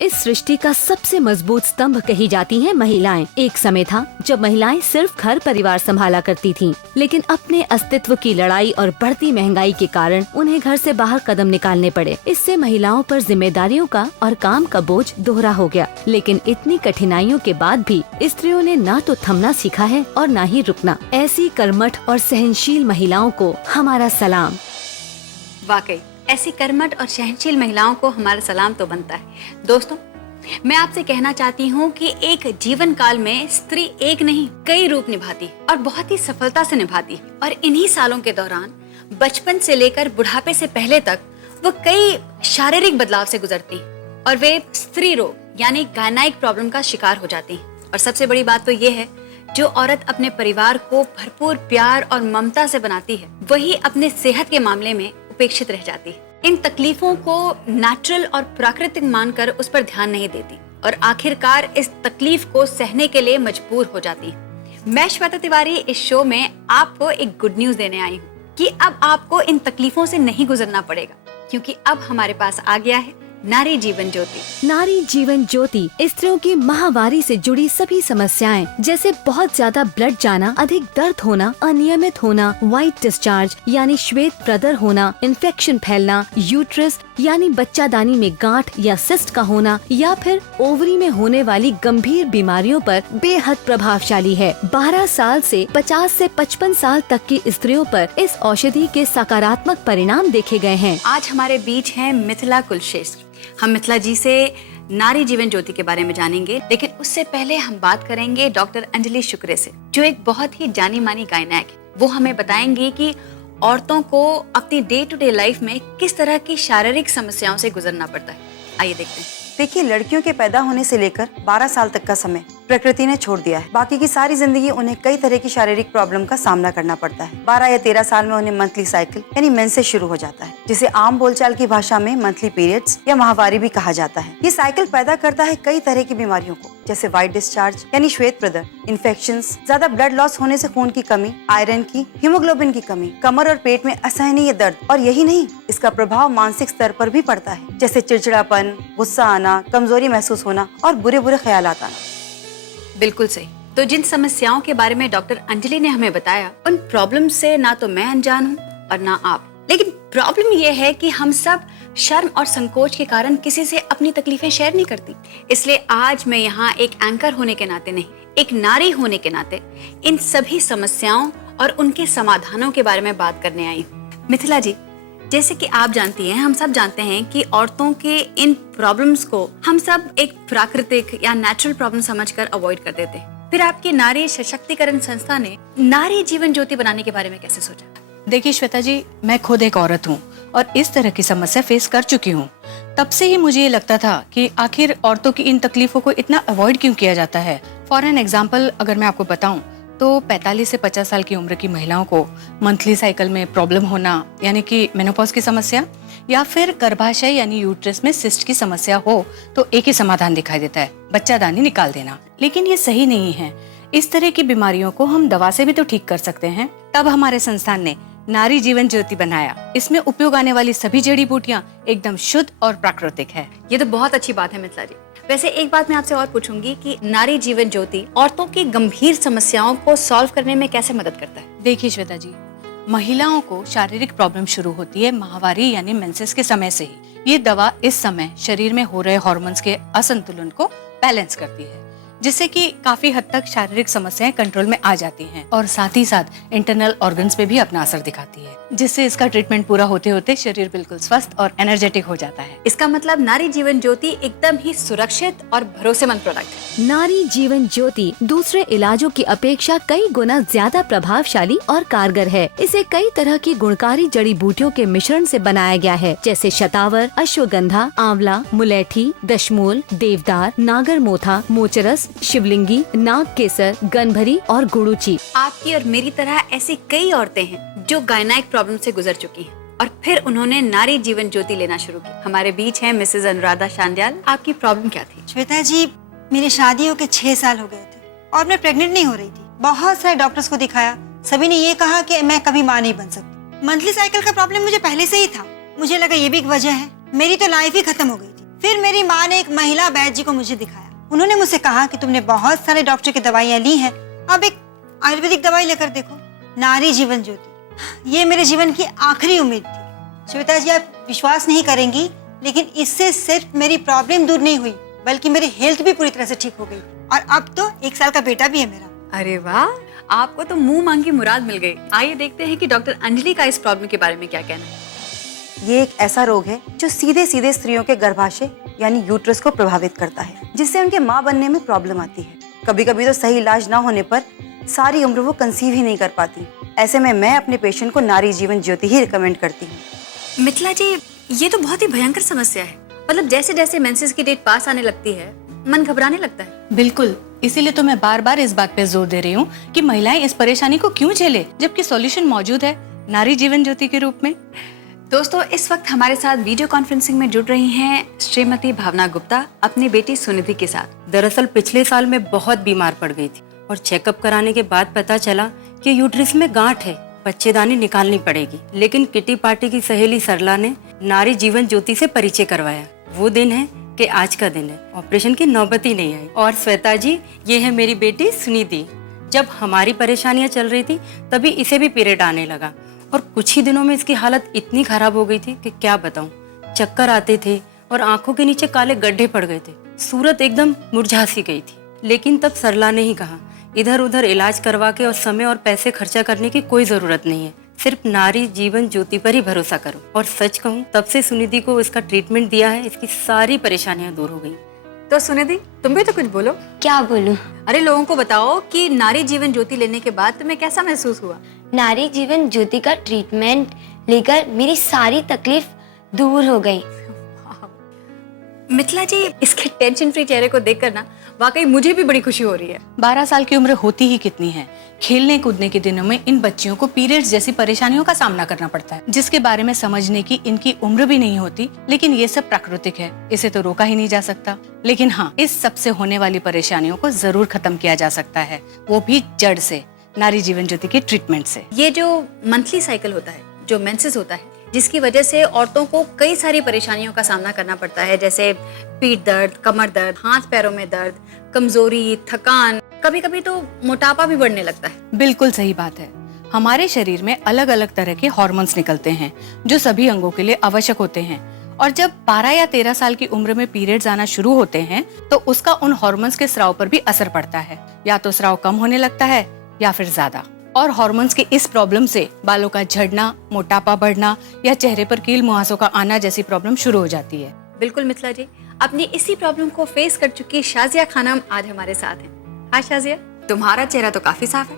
इस सृष्टि का सबसे मजबूत स्तंभ कही जाती हैं महिलाएं। एक समय था जब महिलाएं सिर्फ घर परिवार संभाला करती थीं, लेकिन अपने अस्तित्व की लड़ाई और बढ़ती महंगाई के कारण उन्हें घर से बाहर कदम निकालने पड़े। इससे महिलाओं पर जिम्मेदारियों का और काम का बोझ दोहरा हो गया। लेकिन इतनी कठिनाइयों के बाद भी स्त्रियों ने न तो थमना सीखा है और न ही रुकना। ऐसी कर्मठ और सहनशील महिलाओं को हमारा सलाम। वाकई ऐसी कर्मठ और सहनशील महिलाओं को हमारा सलाम तो बनता है। दोस्तों, मैं आपसे कहना चाहती हूँ कि एक जीवन काल में स्त्री एक नहीं कई रूप निभाती और बहुत ही सफलता से निभाती, और इन्हीं सालों के दौरान बचपन से लेकर बुढ़ापे से पहले तक वो कई शारीरिक बदलाव से गुजरती और वे स्त्री रोग यानी गायनाइक प्रॉब्लम का शिकार हो जाती। और सबसे बड़ी बात तो ये है, जो औरत अपने परिवार को भरपूर प्यार और ममता से बनाती है, वही अपने सेहत के मामले में उपेक्षित रह जाती है। इन तकलीफों को नेचुरल और प्राकृतिक मानकर उस पर ध्यान नहीं देती और आखिरकार इस तकलीफ को सहने के लिए मजबूर हो जाती है। मैं श्वेता तिवारी इस शो में आपको एक गुड न्यूज देने आई हूँ कि अब आपको इन तकलीफों से नहीं गुजरना पड़ेगा, क्योंकि अब हमारे पास आ गया है नारी जीवन ज्योति। नारी जीवन ज्योति स्त्रियों की माहवारी से जुड़ी सभी समस्याएं, जैसे बहुत ज्यादा ब्लड जाना, अधिक दर्द होना, अनियमित होना, व्हाइट डिस्चार्ज यानी श्वेत प्रदर होना, इन्फेक्शन फैलना, यूट्रस यानी बच्चादानी में गांठ या सिस्ट का होना, या फिर ओवरी में होने वाली गंभीर बीमारियों पर बेहद प्रभावशाली है। 12 साल से 50 से 55 साल तक की स्त्रियों पर इस औषधि के सकारात्मक परिणाम देखे गए हैं। आज हमारे बीच हैं मिथिला कुलश्रेष्ठ। हम मिथिला जी से नारी जीवन ज्योति के बारे में जानेंगे, लेकिन उससे पहले हम बात करेंगे डॉक्टर अंजलि शुक्रे से, जो एक बहुत ही जानी मानी गायनेक है। वो हमें बताएंगी कि औरतों को अपनी डे टू डे लाइफ में किस तरह की शारीरिक समस्याओं से गुजरना पड़ता है। आइए देखते हैं। देखिए, लड़कियों के पैदा होने से लेकर 12 साल तक का समय प्रकृति ने छोड़ दिया है। बाकी की सारी जिंदगी उन्हें कई तरह की शारीरिक प्रॉब्लम का सामना करना पड़ता है। 12 या 13 साल में उन्हें मंथली साइकिल यानी मेंसेस शुरू हो जाता है, जिसे आम बोलचाल की भाषा में मंथली पीरियड्स या माहवारी भी कहा जाता है। ये साइकिल पैदा करता है कई तरह की बीमारियों को, जैसे व्हाइट डिस्चार्ज यानी श्वेत प्रदर, इन्फेक्शंस, ज्यादा ब्लड लॉस होने से खून की कमी, आयरन की, हीमोग्लोबिन की कमी, कमर और पेट में असहनीय दर्द। और यही नहीं, इसका प्रभाव मानसिक स्तर पर भी पड़ता है, जैसे चिड़चिड़ापन, गुस्सा आना, कमजोरी महसूस होना और बुरे बुरे ख्यालात आना। बिल्कुल सही। तो जिन समस्याओं के बारे में डॉक्टर अंजलि ने हमें बताया, उन प्रॉब्लम से ना तो मैं अनजान हूँ और ना आप। लेकिन प्रॉब्लम ये है कि हम सब शर्म और संकोच के कारण किसी से अपनी तकलीफें शेयर नहीं करती। इसलिए आज मैं यहाँ एक एंकर होने के नाते नहीं, एक नारी होने के नाते इन सभी समस्याओं और उनके समाधानों के बारे में बात करने आई हूँ। मिथिला जी, जैसे कि आप जानती हैं, हम सब जानते हैं कि औरतों के इन प्रॉब्लम्स को हम सब एक प्राकृतिक या नेचुरल प्रॉब्लम समझकर अवॉइड कर देते हैं। फिर आपकी नारी सशक्तिकरण संस्था ने नारी जीवन ज्योति बनाने के बारे में कैसे सोचा? देखिए श्वेता जी, मैं खुद एक औरत हूँ और इस तरह की समस्या फेस कर चुकी हूँ। तब से ही मुझे ये लगता था कि आखिर औरतों की इन तकलीफों को इतना अवॉइड क्यों किया जाता है। फॉर एन एग्जाम्पल अगर मैं आपको बताऊं तो 45 से 50 साल की उम्र की महिलाओं को मंथली साइकिल में प्रॉब्लम होना यानी कि मेनोपॉज की समस्या, या फिर गर्भाशय यानी यूट्रस में सिस्ट की समस्या हो तो एक ही समाधान दिखाई देता है, बच्चादानी निकाल देना। लेकिन ये सही नहीं है। इस तरह की बीमारियों को हम दवा से भी तो ठीक कर सकते हैं। तब हमारे संस्थान ने नारी जीवन ज्योति बनाया। इसमें उपयोग आने वाली सभी जड़ी बूटियां एकदम शुद्ध और प्राकृतिक है। ये तो बहुत अच्छी बात है मिथिला जी। वैसे एक बात मैं आपसे और पूछूंगी कि नारी जीवन ज्योति औरतों की गंभीर समस्याओं को सॉल्व करने में कैसे मदद करता है? देखिए श्वेता जी, महिलाओं को शारीरिक प्रॉब्लम शुरू होती है माहवारी यानी मेंसेस के समय से ही। ये दवा इस समय शरीर में हो रहे हार्मोन्स के असंतुलन को बैलेंस करती है, जिससे कि काफी हद तक शारीरिक समस्याएं कंट्रोल में आ जाती हैं और साथ ही साथ इंटरनल ऑर्गन्स पे भी अपना असर दिखाती है, जिससे इसका ट्रीटमेंट पूरा होते होते शरीर बिल्कुल स्वस्थ और एनर्जेटिक हो जाता है। इसका मतलब नारी जीवन ज्योति एकदम ही सुरक्षित और भरोसेमंद प्रोडक्ट है। नारी जीवन ज्योति दूसरे इलाजों की अपेक्षा कई गुना ज्यादा प्रभावशाली और कारगर है। इसे कई तरह की गुणकारी जड़ी बूटियों के मिश्रण से बनाया गया है, जैसे शतावर, अश्वगंधा, आंवला, मुलैठी, दशमूल, देवदार, नागर मोथा, मोचरस, शिवलिंगी, नाग केसर, गनभरी और गुड़ूची। आपकी और मेरी तरह ऐसी कई औरतें हैं जो गायनाइक प्रॉब्लम से गुजर चुकी हैं और फिर उन्होंने नारी जीवन ज्योति लेना शुरू की। हमारे बीच हैं मिसेज अनुराधा शांडियाल। आपकी प्रॉब्लम क्या थी? श्वेता जी, मेरी शादी होके 6 साल हो गए थे और मैं प्रेग्नेंट नहीं हो रही थी। बहुत सारे डॉक्टर्स को दिखाया, सभी ने ये कहा कि मैं कभी मां नहीं बन सकती। मंथली साइकिल का प्रॉब्लम मुझे पहले से ही था। मुझे लगा ये भी एक वजह है, मेरी तो लाइफ ही खत्म हो गई थी। फिर मेरी माँ ने एक महिला वैद्य जी को मुझे दिखाया। उन्होंने मुझसे कहा कि तुमने बहुत सारे डॉक्टर की दवाइयाँ ली हैं, अब एक आयुर्वेदिक दवाई लेकर देखो, नारी जीवन ज्योति। ये मेरे जीवन की आखिरी उम्मीद थी। श्वेता जी, आप विश्वास नहीं करेंगी, लेकिन इससे सिर्फ मेरी प्रॉब्लम दूर नहीं हुई, बल्कि मेरी हेल्थ भी पूरी तरह से ठीक हो गई। और अब तो 1 साल का बेटा भी है मेरा। अरे वाह, आपको तो मुंह मांगी मुराद मिल गई। आइए देखते हैं कि डॉक्टर अंजलि का इस प्रॉब्लम के बारे में क्या कहना है। ये एक ऐसा रोग है जो सीधे सीधे स्त्रियों के गर्भाशय यानी यूट्रस को प्रभावित करता है, जिससे उनके माँ बनने में प्रॉब्लम आती है। कभी कभी तो सही इलाज ना होने पर सारी उम्र वो कंसीव ही नहीं कर पाती। ऐसे में मैं अपने पेशेंट को नारी जीवन ज्योति ही रिकमेंड करती हूँ। मिथिला जी, ये तो बहुत ही भयंकर समस्या है। मतलब जैसे जैसे मेंसेस की डेट पास आने लगती है, मन घबराने लगता है। बिल्कुल, इसीलिए तो मैं बार बार इस बात पे जोर दे रही हूँ कि महिलाएं इस परेशानी को क्यों झेले, जबकि सॉल्यूशन मौजूद है नारी जीवन ज्योति के रूप में। दोस्तों, इस वक्त हमारे साथ वीडियो कॉन्फ्रेंसिंग में जुड़ रही हैं श्रीमती भावना गुप्ता अपनी बेटी सुनिधि के साथ। दरअसल पिछले साल मैं बहुत बीमार पड़ गई थी और चेकअप कराने के बाद पता चला कि यूट्रस में गांठ है, बच्चेदानी निकालनी पड़ेगी। लेकिन किटी पार्टी की सहेली सरला ने नारी जीवन ज्योति से परिचय करवाया। वो दिन है कि आज का दिन है। ऑपरेशन की नौबत ही नहीं आई। और श्वेता जी, ये है मेरी बेटी सुनिधि। जब हमारी परेशानियां चल रही थी तभी इसे भी पीरियड आने लगा और कुछ ही दिनों में इसकी हालत इतनी खराब हो गई थी कि क्या बताऊं। चक्कर आते थे और आंखों के नीचे काले गड्ढे पड़ गए थे। सूरत एकदम मुरझा सी गई थी। लेकिन तब सरला ने ही कहा, इधर उधर इलाज करवा के और समय और पैसे खर्चा करने की कोई जरूरत नहीं है, सिर्फ नारी जीवन ज्योति पर ही भरोसा करो। और सच कहूँ, तब से सुनिधि को इसका ट्रीटमेंट दिया है, इसकी सारी परेशानियां दूर हो गई। तो सुनिधि, तुम भी तो कुछ बोलो। क्या बोलूं? अरे लोगों को बताओ कि नारी जीवन ज्योति लेने के बाद तुम्हें कैसा महसूस हुआ। नारी जीवन ज्योति का ट्रीटमेंट लेकर मेरी सारी तकलीफ दूर हो गई। मिथिला जी, इसके टेंशन फ्री चेहरे को देखकर ना वाकई मुझे भी बड़ी खुशी हो रही है। 12 साल की उम्र होती ही कितनी है। खेलने कूदने के दिनों में इन बच्चियों को पीरियड्स जैसी परेशानियों का सामना करना पड़ता है, जिसके बारे में समझने की इनकी उम्र भी नहीं होती। लेकिन ये सब प्राकृतिक है, इसे तो रोका ही नहीं जा सकता। लेकिन हाँ, इस सब से होने वाली परेशानियों को जरूर खत्म किया जा सकता है, वो भी जड़ से, नारी जीवन ज्योति के ट्रीटमेंट से। ये जो मंथली साइकिल होता है, जो मेंसेस होता है, जिसकी वजह से औरतों को कई सारी परेशानियों का सामना करना पड़ता है, जैसे पीठ दर्द, कमर दर्द, हाथ पैरों में दर्द, कमजोरी, थकान, कभी कभी तो मोटापा भी बढ़ने लगता है। बिल्कुल सही बात है। हमारे शरीर में अलग अलग तरह के हार्मोन्स निकलते हैं जो सभी अंगों के लिए आवश्यक होते हैं। और जब 12 या 13 साल की उम्र में पीरियड्स आना शुरू होते हैं तो उसका उन हार्मोन्स के स्राव पर भी असर पड़ता है। या तो स्राव कम होने लगता है या फिर ज्यादा। और हार्मोन्स के इस प्रॉब्लम से बालों का झड़ना, मोटापा बढ़ना या चेहरे पर कील मुहासों का आना जैसी प्रॉब्लम शुरू हो जाती है। बिल्कुल मिथिला जी, अपनी इसी प्रॉब्लम को फेस कर चुकी शाजिया खानम आज हमारे साथ हैं। हाँ शाजिया, तुम्हारा चेहरा तो काफी साफ है।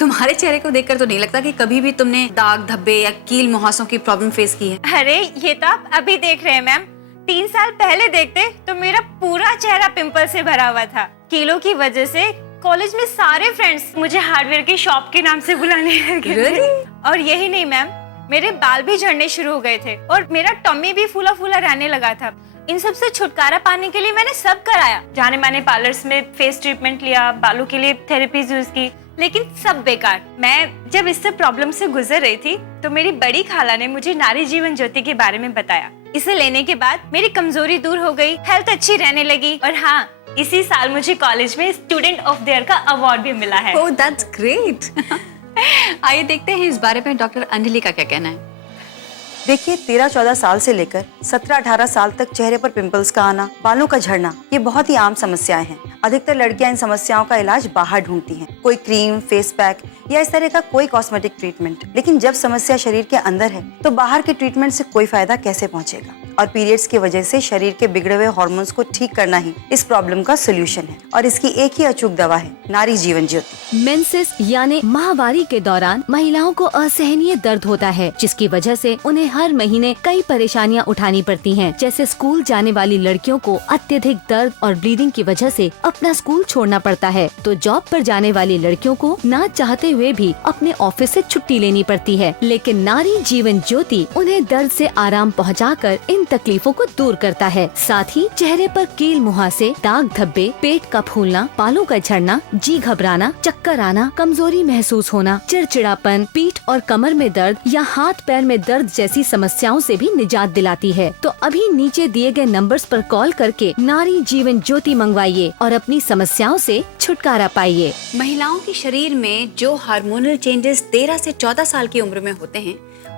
तुम्हारे चेहरे को देखकर तो नहीं लगता कि कभी भी तुमने दाग, धब्बे या कील मुहासों की प्रॉब्लम फेस की है। अरे ये तो आप अभी देख रहे हैं मैम, 3 साल पहले देखते तो मेरा पूरा चेहरा पिंपल से भरा हुआ था। कीलों की वजह से कॉलेज में सारे फ्रेंड्स मुझे हार्डवेयर की शॉप के नाम से बुलाने लगे थे। और यही नहीं मैम, मेरे बाल भी झड़ने शुरू हो गए थे और मेरा टम्मी भी फूला फूला रहने लगा था। इन सब से छुटकारा पाने के लिए मैंने सब कराया, जाने माने पार्लर्स में फेस ट्रीटमेंट लिया, बालों के लिए थेरेपीज यूज की, लेकिन सब बेकार। मैं जब इससे प्रॉब्लम से गुजर रही थी तो मेरी बड़ी खाला ने मुझे नारी जीवन ज्योति के बारे में बताया। इसे लेने के बाद मेरी कमजोरी दूर हो गई, हेल्थ अच्छी रहने लगी और हाँ, इसी साल मुझे कॉलेज में स्टूडेंट ऑफ द ईयर का अवार्ड भी मिला है। ओह, दैट्स ग्रेट। आइए देखते हैं इस बारे में डॉक्टर अंजलि का क्या कहना है। देखिए, 13-14 साल से लेकर 17-18 साल तक चेहरे पर पिंपल्स का आना, बालों का झड़ना, ये बहुत ही आम समस्याएं हैं। अधिकतर लड़कियां इन समस्याओं का इलाज बाहर ढूंढती हैं, कोई क्रीम, फेस पैक या इस तरह का कोई कॉस्मेटिक ट्रीटमेंट। लेकिन जब समस्या शरीर के अंदर है तो बाहर के ट्रीटमेंट से कोई फायदा कैसे पहुंचेगा। और पीरियड्स की वजह से शरीर के बिगड़े हुए हार्मोन्स को ठीक करना ही इस प्रॉब्लम का सोल्यूशन है और इसकी एक ही अचूक दवा है, नारी जीवन ज्योति। मेंसेस यानी माहवारी के दौरान महिलाओं को असहनीय दर्द होता है, जिसकी वजह से उन्हें हर महीने कई परेशानियां उठानी पड़ती हैं, जैसे स्कूल जाने वाली लड़कियों को अत्यधिक दर्द और ब्लीडिंग की वजह से अपना स्कूल छोड़ना पड़ता है, तो जॉब पर जाने वाली लड़कियों को ना चाहते हुए भी अपने ऑफिस से छुट्टी लेनी पड़ती है। लेकिन नारी जीवन ज्योति उन्हें दर्द से आराम पहुंचाकर इन तकलीफों को दूर करता है। साथ ही चेहरे पर कील मुहासे, दाग धब्बे, पेट का फूलना, बालों का झड़ना, जी घबराना, चक्कर आना, कमजोरी महसूस होना, चिड़चिड़ापन, पीठ और कमर में दर्द या हाथ पैर में दर्द जैसी समस्याओं से भी निजात दिलाती है। तो अभी नीचे दिए गए नंबर्स पर कॉल करके नारी जीवन ज्योति मंगवाइए और अपनी समस्याओं से छुटकारा पाइए। महिलाओं के शरीर में जो हार्मोनल चेंजेस 13 से 14 साल की उम्र में होते हैं,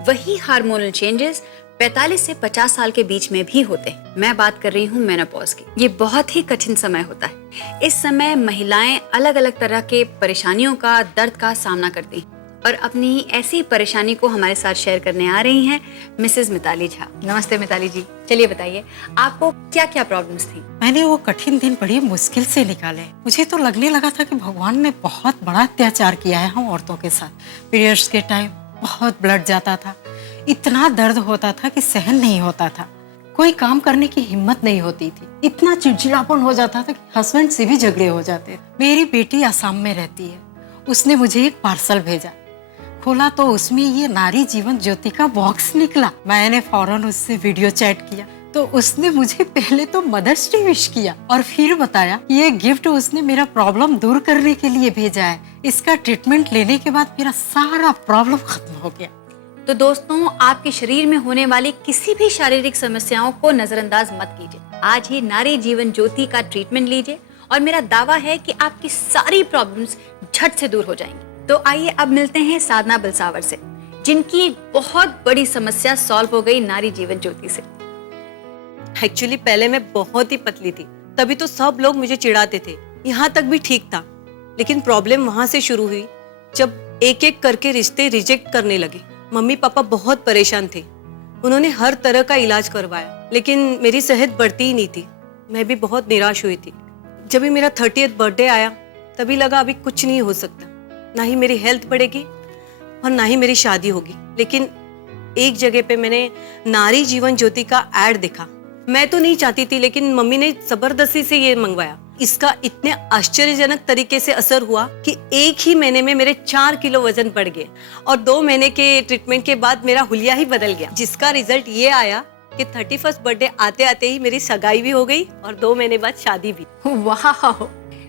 वही हार्मोनल चेंजेस 45 से 50 साल के बीच में भी होते हैं। मैं बात कर रही हूँ मेनोपॉज की। ये बहुत ही कठिन समय होता है। इस समय महिलाएं अलग अलग तरह के परेशानियों का, दर्द का सामना करती हैं और अपनी ऐसी परेशानी को हमारे साथ शेयर करने आ रही हैं मिसेस मिताली झा। नमस्ते मिताली जी, चलिए बताइए आपको क्या क्या प्रॉब्लम्स थी? मैंने वो कठिन दिन बड़ी मुश्किल से निकाले। मुझे तो लगने लगा था कि भगवान ने बहुत बड़ा अत्याचार किया है हम औरतों के साथ। पीरियड्स के टाइम बहुत ब्लड जाता था, इतना दर्द होता था कि सहन नहीं होता था, कोई काम करने की हिम्मत नहीं होती थी, इतना चिड़चिड़ापन हो जाता था कि हस्बैंड से भी झगड़े हो जाते। मेरी बेटी आसाम में रहती है, उसने मुझे एक पार्सल भेजा, खोला तो उसमें ये नारी जीवन ज्योति का बॉक्स निकला। मैंने फौरन उससे वीडियो चैट किया तो उसने मुझे पहले तो मदर्स डे विश किया और फिर बताया ये गिफ्ट उसने मेरा प्रॉब्लम दूर करने के लिए भेजा है। इसका ट्रीटमेंट लेने के बाद मेरा सारा प्रॉब्लम खत्म हो गया। तो दोस्तों, आपके शरीर में होने वाली किसी भी शारीरिक समस्याओं को नजरअंदाज मत कीजिए। आज ही नारी जीवन ज्योति का ट्रीटमेंट लीजिए और मेरा दावा है कि आपकी सारी प्रॉब्लम्स झट से दूर हो जाएंगी। तो आइए अब मिलते हैं साधना बलसावर से, जिनकी एक बहुत बड़ी समस्या सॉल्व हो गई नारी जीवन ज्योति से। एक्चुअली पहले मैं बहुत ही पतली थी, तभी तो सब लोग मुझे चिढ़ाते थे, यहाँ तक भी ठीक था। लेकिन प्रॉब्लम वहां से शुरू हुई जब एक एक करके रिश्ते रिजेक्ट करने लगे। मम्मी पापा बहुत परेशान थे, उन्होंने हर तरह का इलाज करवाया, लेकिन मेरी सेहत बढ़ती ही नहीं थी। मैं भी बहुत निराश हुई थी। जब भी मेरा 30th बर्थडे आया तभी लगा अभी कुछ नहीं हो सकता, ना ही मेरी हेल्थ बढ़ेगी और ना ही मेरी शादी होगी। लेकिन एक जगह पे मैंने नारी जीवन ज्योति का ऐड देखा। मैं तो नहीं चाहती थी, लेकिन मम्मी ने जबरदस्ती से ये मंगवाया। इसका इतने आश्चर्यजनक तरीके से असर हुआ कि एक ही महीने में मेरे 4 किलो वजन बढ़ गए और 2 महीने के ट्रीटमेंट के बाद मेरा हुलिया ही बदल गया, जिसका रिजल्ट ये आया कि 31st बर्थडे आते आते ही मेरी सगाई भी हो गई और 2 महीने बाद शादी भी। वाह!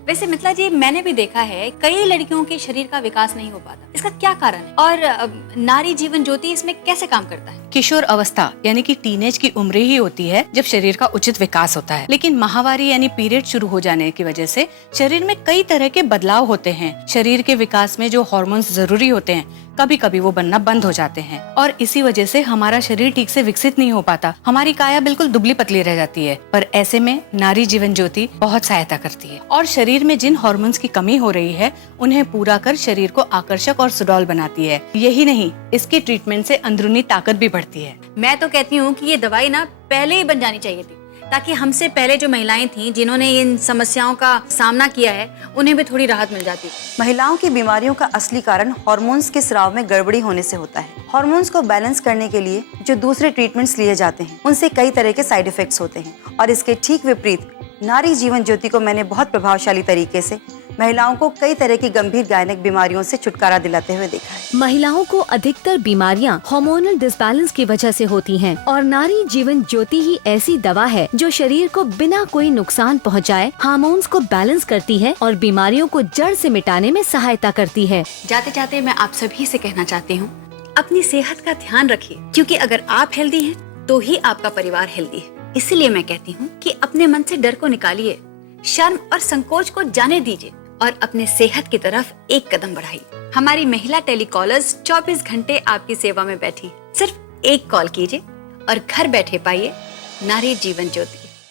वैसे मित्ला जी, मैंने भी देखा है कई लड़कियों के शरीर का विकास नहीं हो पाता। इसका क्या कारण है और नारी जीवन ज्योति इसमें कैसे काम करता है? किशोर अवस्था यानी कि टीनेज की उम्र ही होती है जब शरीर का उचित विकास होता है, लेकिन माहवारी यानी पीरियड शुरू हो जाने की वजह से शरीर में कई तरह के बदलाव होते हैं। शरीर के विकास में जो हार्मोन्स जरूरी होते हैं कभी कभी वो बनना बंद हो जाते हैं और इसी वजह से हमारा शरीर ठीक से विकसित नहीं हो पाता, हमारी काया बिल्कुल दुबली पतली रह जाती है। पर ऐसे में नारी जीवन ज्योति बहुत सहायता करती है और शरीर में जिन हार्मोन्स की कमी हो रही है उन्हें पूरा कर शरीर को आकर्षक और सुडौल बनाती है। यही नहीं, इसके ट्रीटमेंट से अंदरूनी ताकत भी बढ़ती है। मैं तो कहती हूँ कि ये दवाई ना पहले ही बन जानी चाहिए थी, ताकि हमसे पहले जो महिलाएं थीं जिन्होंने इन समस्याओं का सामना किया है उन्हें भी थोड़ी राहत मिल जाती। महिलाओं की बीमारियों का असली कारण हार्मोन्स के स्राव में गड़बड़ी होने से होता है। हार्मोन्स को बैलेंस करने के लिए जो दूसरे ट्रीटमेंट्स लिए जाते हैं उनसे कई तरह के साइड इफेक्ट्स होते हैं और इसके ठीक विपरीत नारी जीवन ज्योति को मैंने बहुत प्रभावशाली तरीके से महिलाओं को कई तरह की गंभीर गायनिक बीमारियों से छुटकारा दिलाते हुए देखा है। महिलाओं को अधिकतर बीमारियां हार्मोनल डिसबैलेंस की वजह से होती हैं और नारी जीवन ज्योति ही ऐसी दवा है जो शरीर को बिना कोई नुकसान पहुंचाए हार्मोन्स को बैलेंस करती है और बीमारियों को जड़ से मिटाने में सहायता करती है। जाते जाते मैं आप सभी से कहना चाहती हूँ, अपनी सेहत का ध्यान रखिए, क्योंकि अगर आप हेल्दी हैं तो ही आपका परिवार हेल्दी है। इसलिए मैं कहती हूँ कि अपने मन से डर को निकालिए, शर्म और संकोच को जाने दीजिए और अपने सेहत की तरफ एक कदम बढ़ाइए। हमारी महिला टेलीकॉलर्स 24 घंटे आपकी सेवा में बैठी। सिर्फ एक कॉल कीजिए और घर बैठे पाइए नारी जीवन ज्योति।